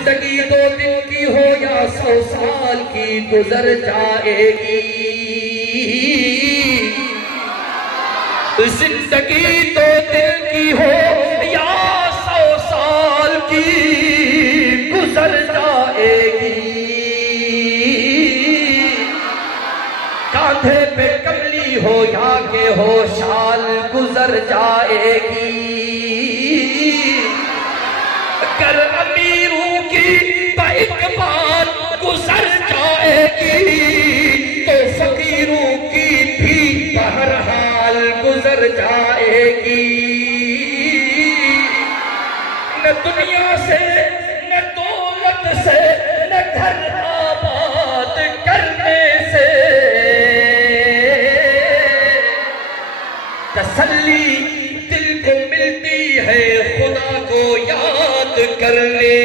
जिंदगी 2 दिन की हो या 100 साल की गुजर जाएगी। जिंदगी 2 दिन की हो या 100 साल की गुजर जाएगी। कांधे पे कमली हो या के हो शाल गुजर जाएगी। कर अमीरों की एक बार गुजर जाएगी तो फकीरों की भी बहरहाल गुजर जाएगी। न दुनिया से न दौलत से न घर आबाद करने से तसल्ली दिल को मिलती है खुदा को याद करने